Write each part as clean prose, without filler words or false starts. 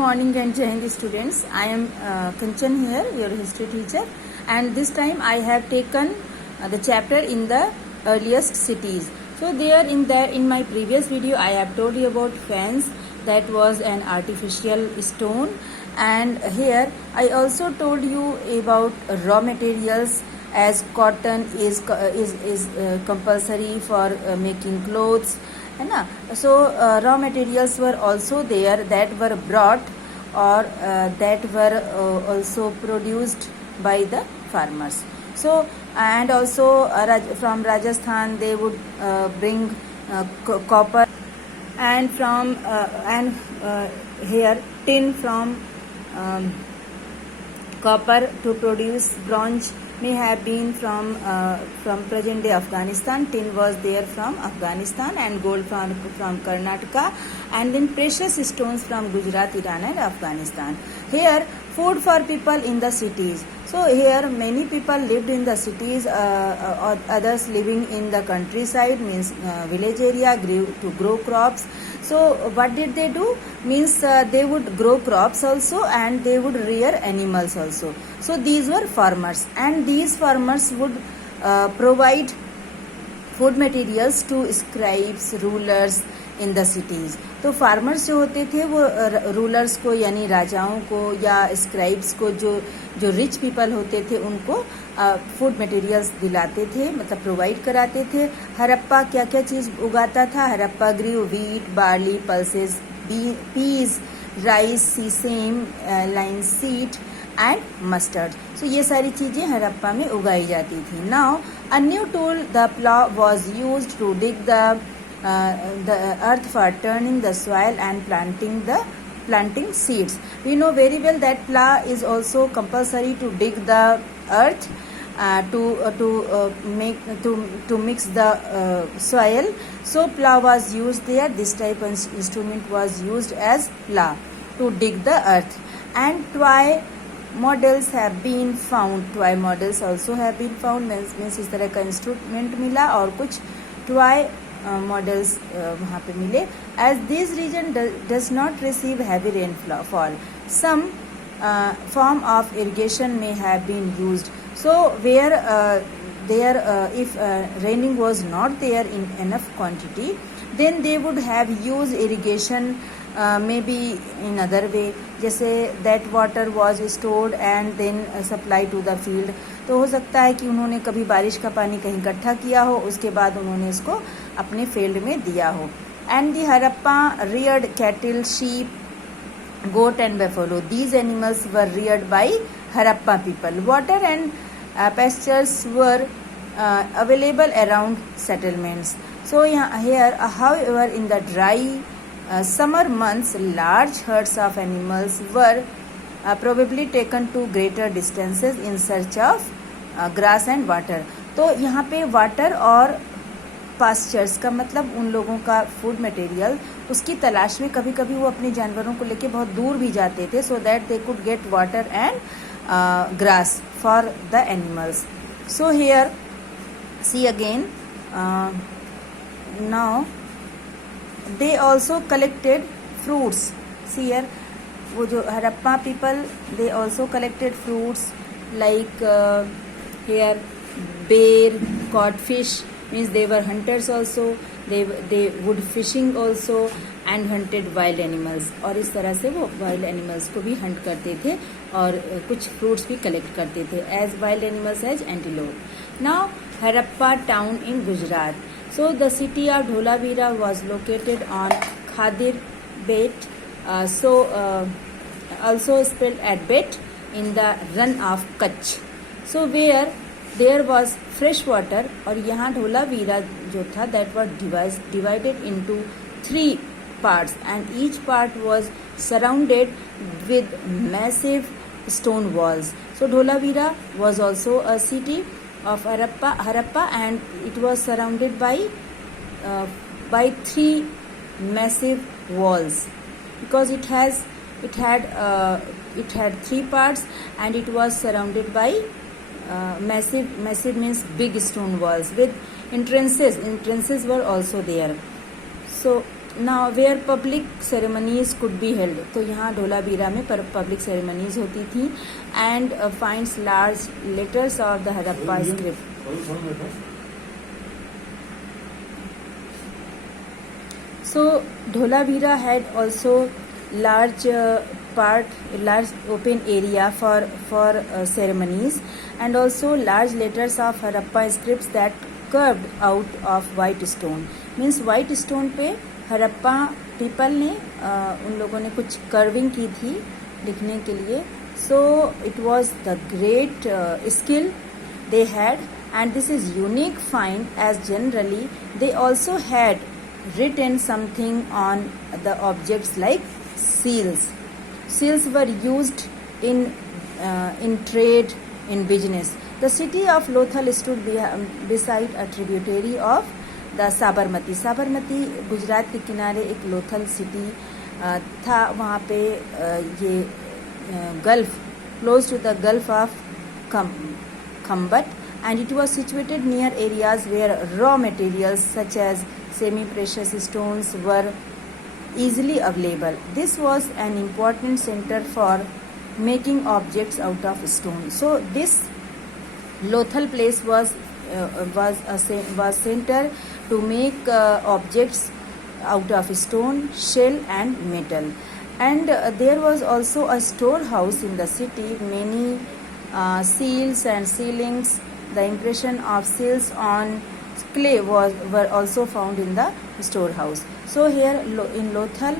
morning and Jai Hind students. I am Kanchan here, your history teacher, and this time I have taken the chapter in the earliest cities. So there in my previous video I have told you about fence, that was an artificial stone, and here I also told you about raw materials as cotton is compulsory for making clothes. है ना. So raw materials were also there that were brought or that were also produced by the farmers. So and also from Rajasthan they would bring copper, and from here tin from copper to produce bronze may have been from present day Afghanistan. Tin was there from Afghanistan, and gold from Karnataka, and then precious stones from Gujarat, Iran and Afghanistan. Here food for people in the cities. So here many people lived in the cities, or others living in the countryside, means village area, to grow crops. So what did they do? Means they would grow crops also, and they would rear animals also. So these were farmers, and these farmers would provide food materials to scribes, rulers in the cities. तो farmers जो होते थे वो rulers को यानी राजाओं को या स्क्राइब्स को जो रिच पीपल होते थे उनको फूड मटेरियल्स दिलाते थे, मतलब प्रोवाइड कराते थे. हरप्पा क्या क्या चीज़ उगाता था? Harappa grew wheat, barley, pulses, peas, rice, sesame, linseed and mustard. So ये सारी चीज़ें हरप्पा में उगाई जाती थी. Now a new tool, the plough, was used to dig the earth for turning the soil and planting seeds. We know very well that plough is also compulsory to dig the earth to mix the soil. So plough was used there. This type of instrument was used as plough to dig the earth. And toy models have been found. Toy models also have been found. means इस तरह का instrument मिला और कुछ toy models वहाँ पे मिले. As this region does not receive heavy rainfall, some form of irrigation may have been used. So where if raining was not there in enough quantity, then they would have used irrigation maybe in other way, जैसे that water was stored and then supplied to the field. तो हो सकता है कि उन्होंने कभी बारिश का पानी कहीं इकट्ठा किया हो, उसके बाद उन्होंने इसको अपने फील्ड में दिया हो. And the Harappa Rudyard cattle, sheep, goat and buffalo. These animals were reared by Harappa people. Water and pastures were available around settlements. So here, however, in the dry summer months, large herds of animals were probably taken to greater distances in search of grass and water. तो यहाँ पे water और pastures का मतलब उन लोगों का food material, उसकी तलाश में कभी कभी वो अपने जानवरों को लेके बहुत दूर भी जाते थे, so that they could get water and grass for the animals. So here see again, now they also collected fruits. See here, वो जो Harappa people, they also collected fruits like here bear, caught fish, means they were hunters also. They would fishing also and hunted wild animals. और इस तरह से वो wild animals को भी hunt करते थे और कुछ fruits भी collect करते थे as wild animals as antelope. Now Harappa town in Gujarat. So the city of Dholavira was located on Khadir Bet, also spelled at Bet, in the run of Kutch. So where there was fresh water, और यहाँ ढोलावीरा जो था that was divided into 3 parts, and each part was surrounded with massive stone walls. So Dholavira was also a city of Harappa, and it was surrounded by 3 massive walls, because it had 3 parts, and it was surrounded by massive means big stone walls with entrances were also there. So now where public ceremonies could be held, तो यहाँ धोलावीरा में public ceremonies होती थी. And finds large letters of the Harappa script. So Dholavira had also large large open area for ceremonies, and also large letters of Harappa scripts that curved out of white stone. Means white stone पे Harappa people ने उन लोगों ने कुछ curving की थी लिखने के लिए. So it was the great skill they had, and this is unique find, as generally they also had written something on the objects like seals. Seals were used in trade, in business. The city of Lothal stood beside a tributary of the Sabarmati. Sabarmati Gujarat के किनारे एक Lothal city था. वहाँ पे ये gulf, close to the Gulf of Khambat, and it was situated near areas where raw materials such as semi-precious stones were easily available. This was an important center for making objects out of stone. So this Lothal place was center to make objects out of stone, shell and metal. And there was also a storehouse in the city. Many seals and sealings, the impression of seals on clay were also found in the storehouse. So here in Lothal,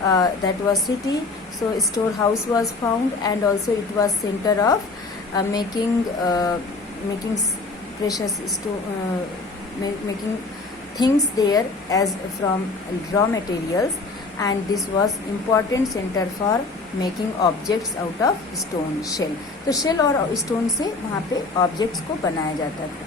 that was city, so storehouse was found, and also it was center of making precious stone, making things there as from raw materials, and this was important center for making objects out of stone, shell. तो shell और stone से वहाँ पे objects को बनाया जाता था.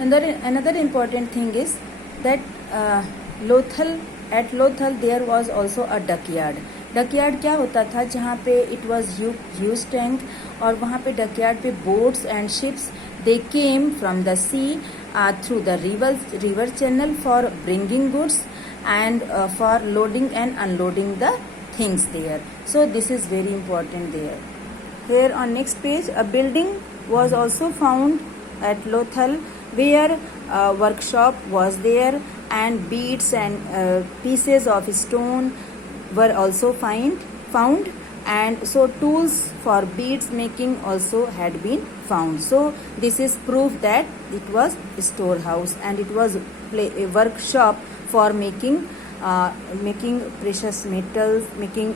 Another important thing is that at Lothal there was also a duckyard. Duckyard क्या होता था, जहाँ पे it was huge tank, और वहाँ पे duckyard पे boats and ships they came from the sea through the river channel for bringing goods and for loading and unloading the things there. So this is very important there. Here on next page, a building was also found at Lothal where a workshop was there, and beads and pieces of stone were also found, and so tools for beads making also had been found. So this is proof that it was a storehouse and it was a workshop for making precious metals, making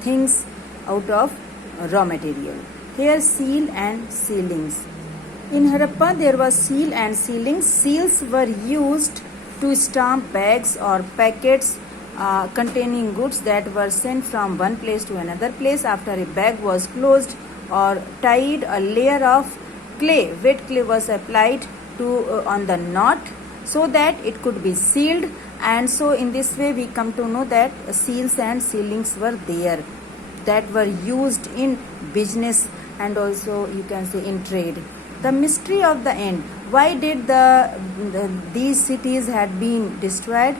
things out of raw material. Here seal and sealings. In Harappa there was seal and sealings. Seals were used to stamp bags or packets containing goods that were sent from one place to another place. After a bag was closed or tied, a layer of clay, wet clay, was applied to on the knot so that it could be sealed. And so in this way we come to know that seals and sealings were there, that were used in business and also you can say in trade. The mystery of the end. Why did these cities had been destroyed?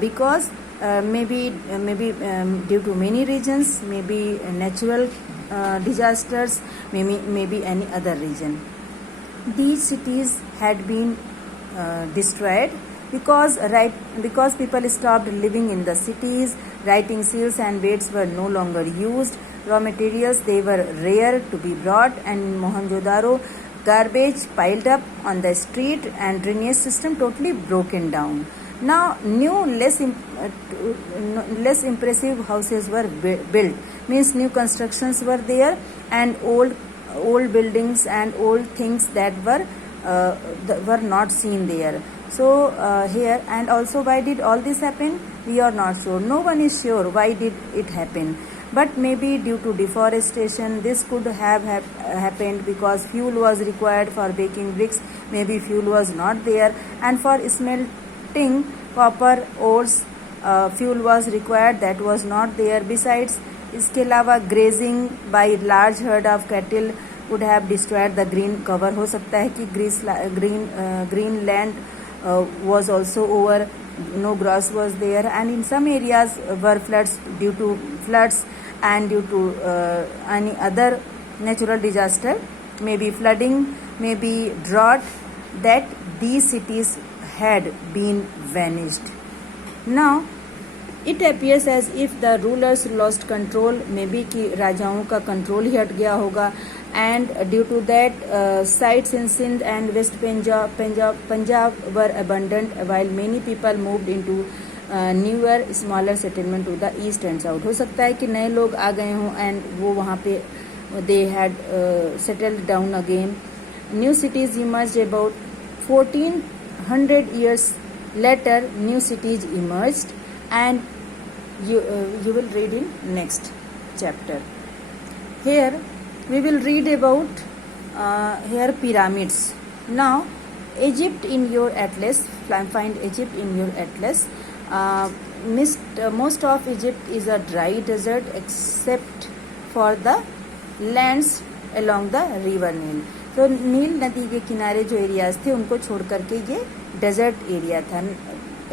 Because maybe due to many reasons, maybe natural disasters, maybe any other reason. These cities had been destroyed because people stopped living in the cities. Writing seals and weights were no longer used. Raw materials, they were rare to be brought, and in Mohenjo-daro, garbage piled up on the street and drainage system totally broken down. Now new less impressive houses were built, means new constructions were there, and old buildings and old things that were not seen there. So here, and also why did all this happen? We are not sure. No one is sure why did it happen. But maybe due to deforestation, this could have happened because fuel was required for baking bricks. Maybe fuel was not there, and for smelting copper ores, fuel was required, that was not there. Besides, इसके अलावा grazing by large herd of cattle would have destroyed the green cover. हो सकता है कि green land was also over no grass was there, and in some areas were floods due to floods and due to any other natural disaster, maybe flooding, maybe drought, that these cities had been vanished. Now it appears as if the rulers lost control, maybe कि राजाओं का control ही हट गया होगा, and due to that sites in Sindh and West Punjab were abandoned, while many people moved into newer smaller settlement to the east and south. हो सकता है कि नए लोग आ गए हों and वो वहाँ पे they had settled down again. New cities emerged about 1400 years later. New cities emerged, and you will read in next chapter. Here we will read about here pyramids. Now Egypt in your atlas, find Egypt in your atlas. Most of Egypt is a dry desert except for the lands along the river Nile. तो नील नदी के किनारे जो areas थे उनको छोड़ करके ये डेजर्ट एरिया था.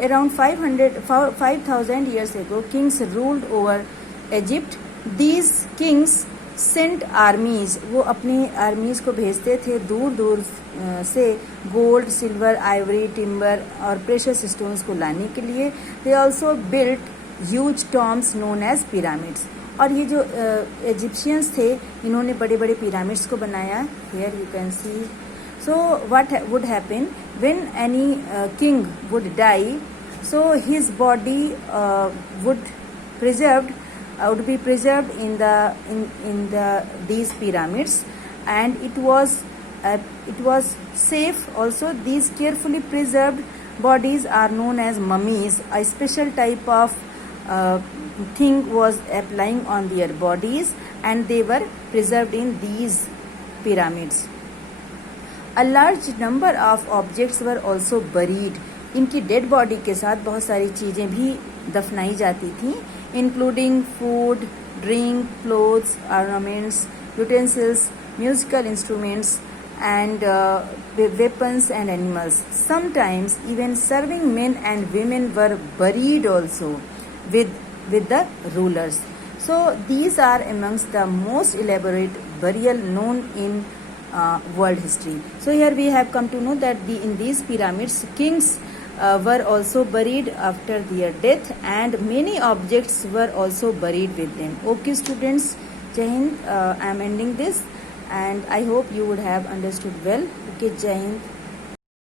Around 5,000 years ago, kings ruled over Egypt. These kings sent armies. वो अपनी आर्मीज को भेजते थे दूर दूर से गोल्ड, सिल्वर, आइवरी, टिम्बर और प्रेशियस स्टोन्स को लाने के लिए. They also built huge tombs known as pyramids. और ये जो इजिप्शियंस थे इन्होंने बड़े बड़े पिरामिड्स को बनाया. Here you can see. So what would happen when any king would die? So his body would be preserved in these pyramids, and it was safe also. These carefully preserved bodies are known as mummies. A special type of thing was applying on their bodies, and they were preserved in these pyramids. A large number of objects were also buried. इनकी dead body के साथ बहुत सारी चीज़ें भी दफनाई जाती थी, including food, drink, clothes, ornaments, utensils, musical instruments and weapons and animals. Sometimes even serving men and women were buried also with the rulers. So these are amongst the most elaborate burial known in world history. So here we have come to know that in these pyramids kings were also buried after their death, and many objects were also buried with them. Okay students, Jai Hind. I am ending this, and I hope you would have understood well. Okay, Jai Hind.